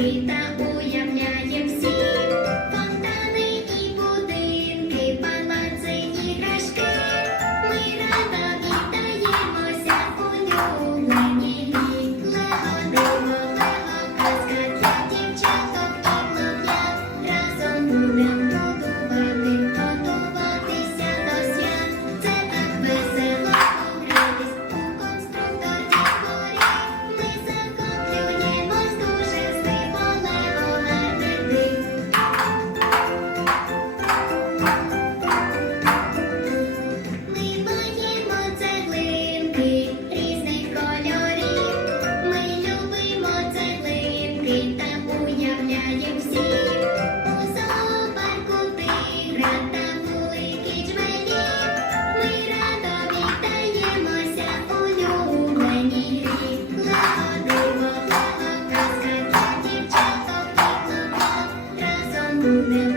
有一 Thank mm -hmm. you.